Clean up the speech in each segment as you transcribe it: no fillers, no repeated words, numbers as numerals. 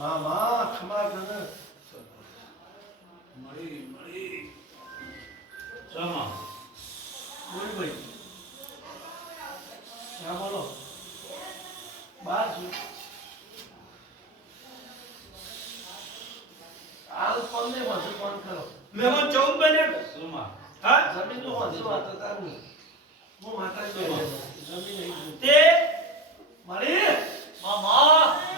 મામા ખમા ગને મળી સમા બોલ ભાઈ હા બોલો બાર છું આલ કોને વધુ ફોન કરો મેમો 14 મિનિટ સમા હા જમીન નો વધુ વાત તારું હું માતાજી જમીન નહીં તે મળી મામા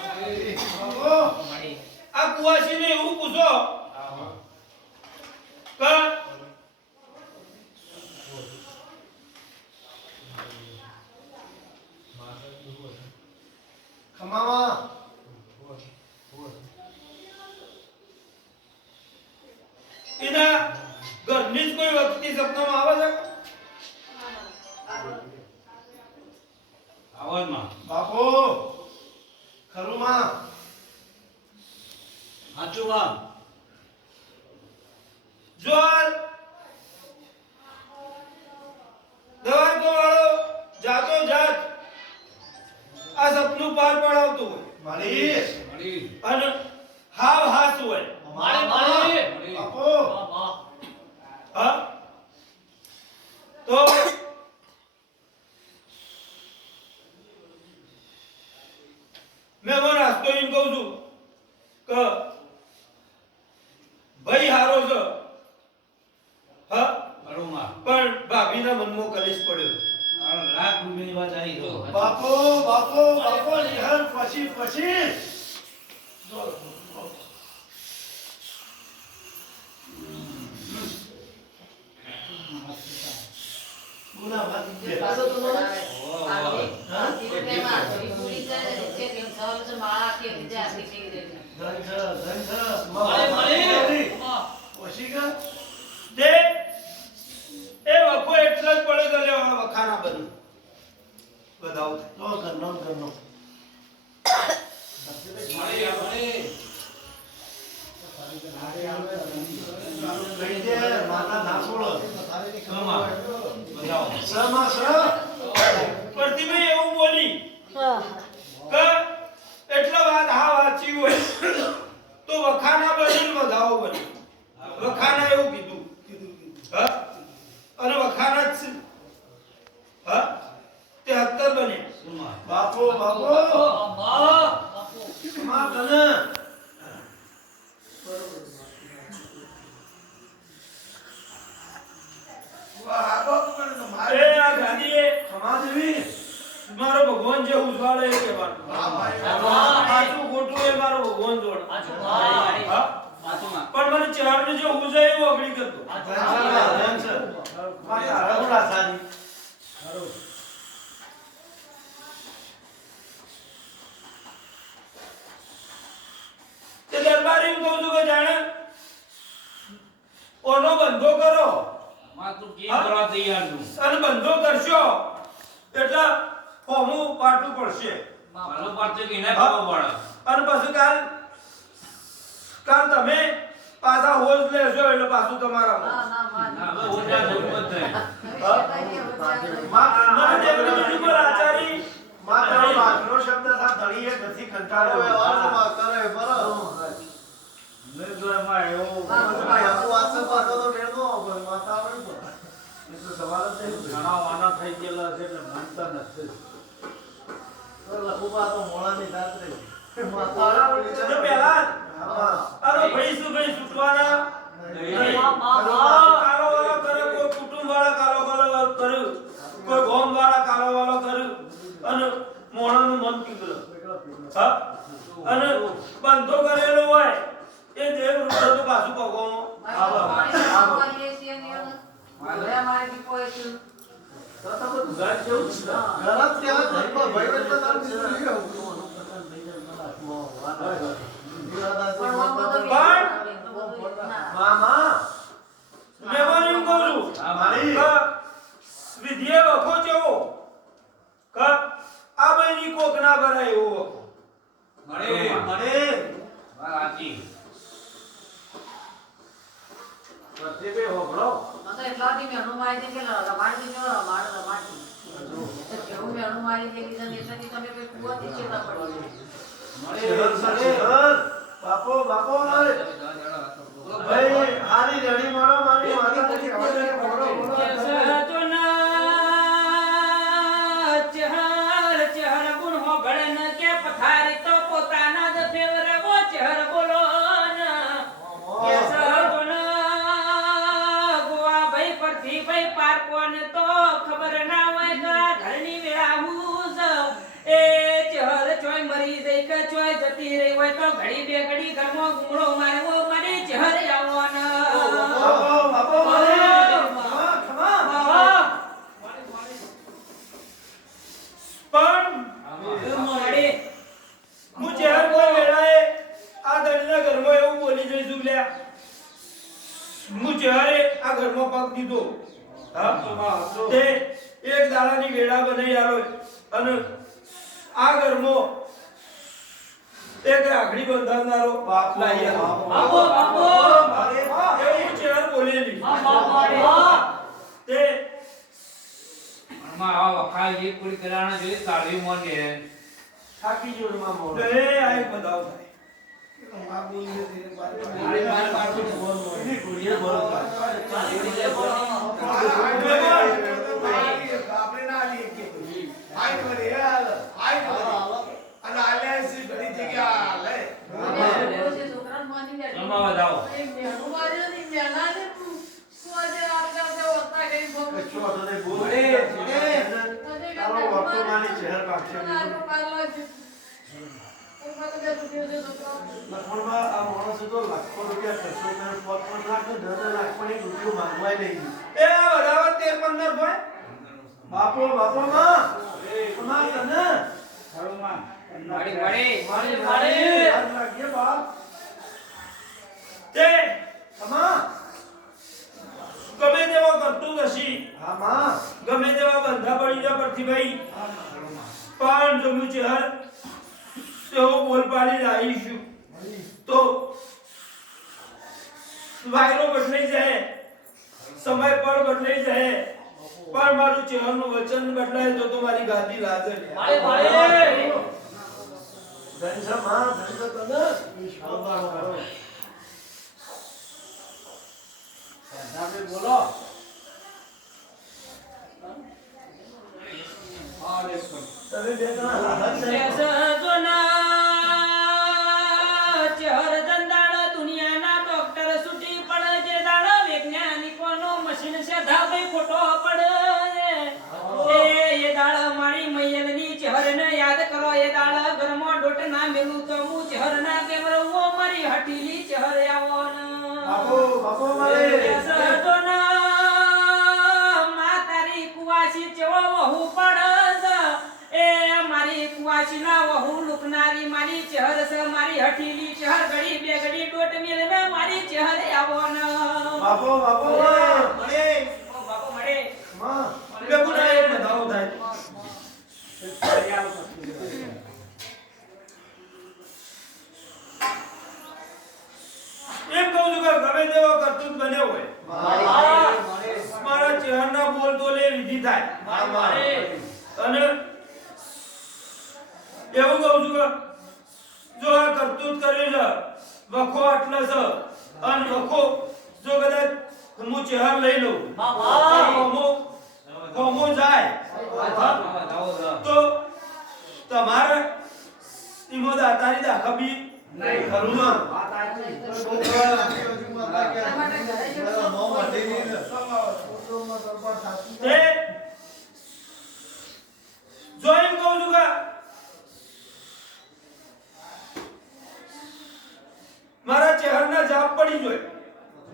બાબો મળી આ કુવાસીને એવું પૂછો કે ખમામાં એના ઘરની જ કોઈ વ્યક્તિ સપનામાં આવે છે આવાજમાં બાપો ખરું માં સાચું માં જો દવા કો વાળો જાતો જાત આ સપનું પાર પડાવતું હોય મળી અને હાવ હાસ હોય મળી બાપો હા તો મેં મને નાસ્તો એમ કહું છું કે ભાઈ હારો છે હા પણ ભાભીના મનમાં કલેશ પડ્યો લાખ રૂપિયાની વાત આવી તો બાપો બાપો બાપો નિહાર પછી ગુના વાત દે પાછો તો વખો એટલા જ પડે તો લેવા વખાના બધું બતાવો તો ઘરનો માતા ના છોડો સમા પ્રતિભાઈ એવું બોલી કે એટલા વાત હા વાંચી હોય તો વખાના બની વધાવો બની વખાના એવું કીધું હા અને વખાના જ હા તે 70 બને બાપો બાપો માં કને વાહ બાપો કને તો મારે એ આ ગાદીએ સમાજવી મારો ભગવાન જે ઉજવાળે એ કહેવાનું સાચું ખોટું એ મારો ભગવાન જોડે હા પણ મને ચારને જો ઉજાય એવું અગડી કરતો તે દરબારી કહું છું કે જાણે ઓનો બંધો કરો અને બંધો કરશો એટલે ફોમું પાટવું પડશે અને પછી કાલ તમે પાછા હોજ લેશો એટલે પાછું તમારા આચારી શબ્દ સાથે ધણીએ નથી કંટાળો કરે અને બંધો કરેલો હોય એ દેવ રૂપ તો પાછું વિધિએ વખો જેવો આ બહેની કોક ના બનાય એવો મળે પ્રતિભે હોબળો મતલબ એટલાથી મે અનુમાઈ દે કે રમાડી દે રમાડી કેવું મે અનુમાઈ દે કે જન એટલાથી તમે કોઈ કુવાથી ચેતા પડી મળે બાપો બાપો મારે ભાઈ હારી રેડી મારો મારી માતાજી હવે બોલો બોલો તો ના ચહર ચહર ગુણ હો ભળન કે પથારી તો પોતાના જ ફેવરવો ચહર બોલો ના કેસર તો ના ગોવા ભાઈ પરથી ભાઈ પાર કોને તો ખબર ના હોય કા ઘરની વેળા હુંસ એ ચહર ચોય મરી જઈ કે ચોય જતી રહી હોય તો ઘડી બે ઘડી ઘરમાં ગુમડો મારવો મારી ચહર આવવાના બાપો બાપો મારે પણ હું ચહેર કોઈ વેળાએ આ દળના ઘરમાં એવું બોલી જઈશું લ્યા હું ચહેરે આ ઘરમાં પગ દીધો હા તે એક દાડાની વેળા બનાવી આલો અને આ ઘરમાં એક રાખડી બંધાવનારો બાપ લાવી આલો બાપો એવું ચહેર બોલેલી તે માં આવા વખાલ જે પૂરી કરાણા જોઈએ તાળી મોને થાકી ગયો માં મોર એ આ એક બતાવ થાય માં બોલી દે મારી માર પાછું બોલ એની ગુડિયા બોલ આપણે ના લી કે હાઈ કરે યાર હાઈ કરે અને આલે સી ઘણી જગ્યા લે છોકરાને માની ગયા રમાવા જાઓ એક મેણું માર્યો ની મેલાને સુવાજે આવતા તે વત્તા ગઈ બોલ કચ્છો તો ને બોલ એ તારો વર્તમાની ચહેર પાછળ લખણમાં આ માણસ તો લાખો રૂપિયા ખર્ચો કરે 5 લાખ તો 10 લાખ પણ એક રૂપિયો માંગવાય નહીં એ આ વધાવા 13-15 ભાઈ બાપો બાપો માં માં તને માડી માડી યાદ રાખજે બાપ તે માં ગમે તેવા કરતું નથી હા માં ગમે તેવા બંધા પડી જા પરથી ભાઈ પણ જો હું ચહેર તેઓ બોલ પાડી લાવીશું તો વાયરો બદલાઈ જાય સમય પણ બદલાઈ જાય પણ મારું ચહેરનું વચન બદલાય તો મારી ગાદી લાજે ધનસા માં ધનસા તને વિશ્વાસ કરો તમે બોલો તમે બે જણા હાથ ચહેર દંડાળ દુનિયાના ડોક્ટર છૂટી પડે જે દાડ વૈજ્ઞાનિકોનો મશીન છે ધાબે ખોટો પડે એ દાડ મારી મૈયલની ચહેરને યાદ કરો એ દાડ ઘરમાં ડોટ ના મેલું તો હું ચહેર ના કેવરવો મારી હટીલી ચહેર આવો બાપો બાપો મારે માતારી કુવાસી ચવો વહુ પડ એ મારી કુવાસી ના વહુ લુકનારી મારી ચહેર છે મારી હઠીલી ચહેર ઘડી બે ઘડી ડોટ મેલને મારી ચહેર આવો ન બાપો બાપો મળે બાપો મળે માં બેગુના એક બધાઓ થાય એમ કહું છું કે ગમે તેવો કરતૂત બન્યો હોય મારા ચહેરના બોલ તો લે વિધિ થાય અને એવું કહું છું કે જો આ કરતૂત કરી છે વખો આટલો છે અને વખો જો કદાચ હું ચહેર લઈ લઉં હોમો જાય તો તમારે ઈમો દાતારી દાખબી નહીં ખરું ના તે જો એમ કહું છું કે મારા ચહેરના જાપ પડી જોય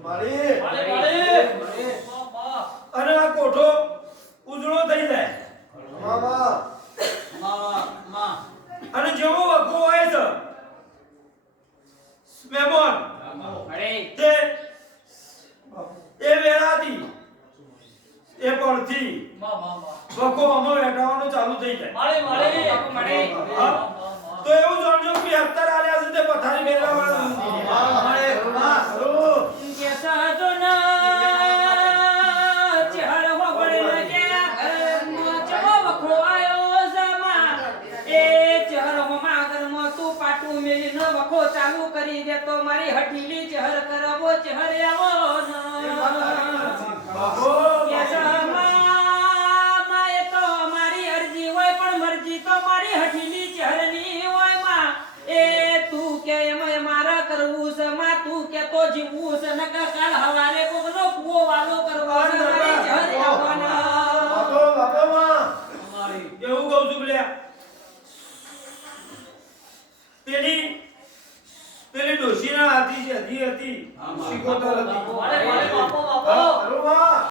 મારી અને આ કોઠો ઉજળો થઈ જાય મામા અને જેવો વખો હોય છે મહેમાન તે એ વેળાથી એ પડથી વખો અમો વેટાવાનું ચાલુ થઈ જાય હા? તો એવું જાણજો કે અત્યારે આલ્યા છે તે પથારી મેળવા વાળા મળે માં ખરું ચાલુ કરી દેતો મારી હઠીલી ચહર કરવો ચહર આવો બાપો કે માં એ તો મારી અરજી હોય પણ મરજી તો મારી હઠીલી ચહરની હોય માં એ તું કે એમ મારા કરવું છે માં તું કે તો જીવવું છે નકા કાલ હવારે કોકનો કૂવો વાલો કરવો છે મારી ચહર આવવાના બાપો બાપો માં એવું કહું છું લ્યા પેલી ડોશીના હાથી છે હતી શીખોતર હતી બાપો બાપો હા, ખરું માં